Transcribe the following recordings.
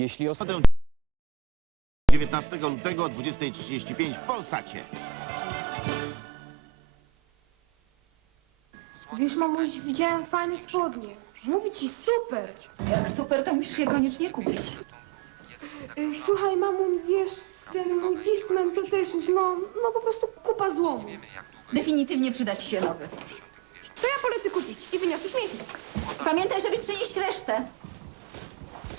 Jeśli os... Potem 19 lutego o 20.35 w Polsacie. Wiesz, mamuś, widziałem fajne spodnie. Mówię ci, super. Jak super, to musisz je koniecznie kupić. Y, Słuchaj, mamuń, wiesz, ten mój Discman to też już, no, no po prostu kupa złomu. Definitywnie przyda ci się nowy. To ja polecę kupić i wyniosę śmietnik. Pamiętaj, żeby przynieść resztę.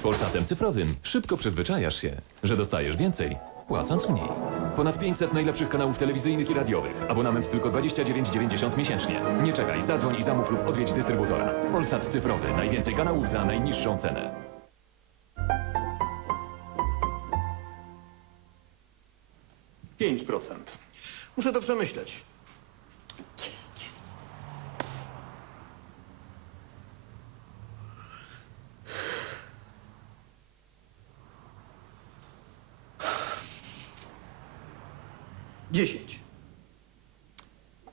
Polsatem cyfrowym szybko przyzwyczajasz się, że dostajesz więcej, płacąc mniej. Ponad 500 najlepszych kanałów telewizyjnych i radiowych. Abonament tylko 29,90 miesięcznie. Nie czekaj, zadzwoń i zamów lub odwiedź dystrybutora. Polsat cyfrowy. Najwięcej kanałów za najniższą cenę. Pięć procent. Muszę to przemyśleć. Dziesięć.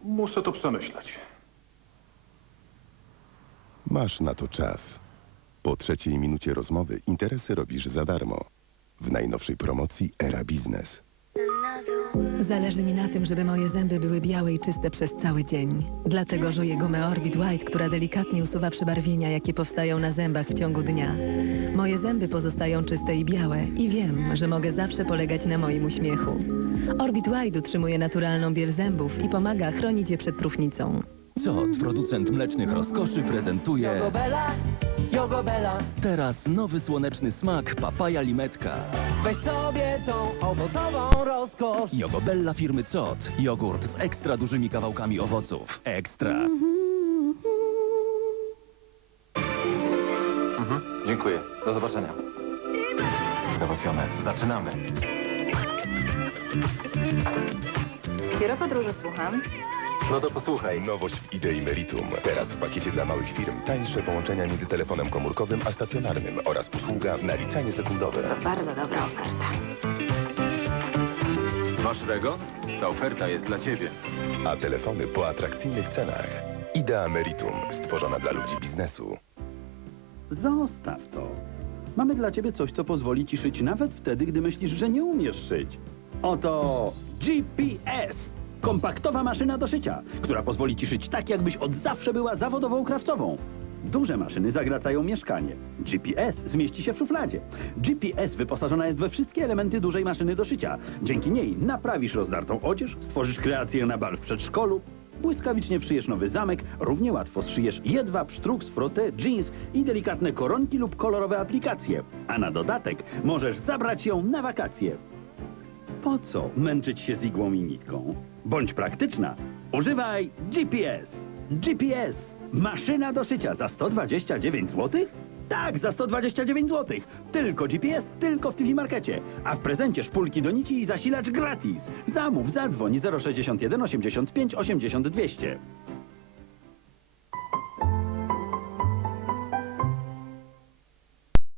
Muszę to przemyśleć. Masz na to czas. Po trzeciej minucie rozmowy interesy robisz za darmo. W najnowszej promocji Era Biznes. Zależy mi na tym, żeby moje zęby były białe i czyste przez cały dzień. Dlatego żuję gumę Orbit White, która delikatnie usuwa przebarwienia, jakie powstają na zębach w ciągu dnia. Moje zęby pozostają czyste i białe i wiem, że mogę zawsze polegać na moim uśmiechu. Orbit White utrzymuje naturalną biel zębów i pomaga chronić je przed próchnicą. COT, producent mlecznych rozkoszy, prezentuje Jogobela, Jogobela, teraz nowy słoneczny smak papaja limetka. weź sobie tą owocową rozkosz. Jogobella firmy COT. Jogurt z ekstra dużymi kawałkami owoców. Ekstra. Dziękuję. Do zobaczenia. Załatwione. Zaczynamy. Biuro podróży słucham. No to posłuchaj. Nowość w Idei Meritum. Teraz w pakiecie dla małych firm tańsze połączenia między telefonem komórkowym a stacjonarnym oraz usługa naliczanie sekundowe. Bardzo dobra oferta. Masz Regon? Ta oferta jest dla ciebie. A telefony po atrakcyjnych cenach. Idea Meritum, stworzona dla ludzi biznesu. Zostaw to. Mamy dla ciebie coś, co pozwoli ci szyć nawet wtedy, gdy myślisz, że nie umiesz szyć. Oto GPS. Kompaktowa maszyna do szycia, która pozwoli ci szyć tak, jakbyś od zawsze była zawodową krawcową. Duże maszyny zagracają mieszkanie. GPS zmieści się w szufladzie. GPS wyposażona jest we wszystkie elementy dużej maszyny do szycia. Dzięki niej naprawisz rozdartą odzież, stworzysz kreację na bal w przedszkolu, błyskawicznie przyjesz nowy zamek, równie łatwo zszyjesz jedwab, sztruk, frotę, jeans i delikatne koronki lub kolorowe aplikacje. A na dodatek możesz zabrać ją na wakacje. Po co męczyć się z igłą i nitką? Bądź praktyczna. Używaj GPS. GPS. Maszyna do szycia za 129 zł? Tak, za 129 zł. Tylko GPS, tylko w TV Markecie. A w prezencie szpulki do nici i zasilacz gratis. Zamów, zadzwoń 061 85 80 200.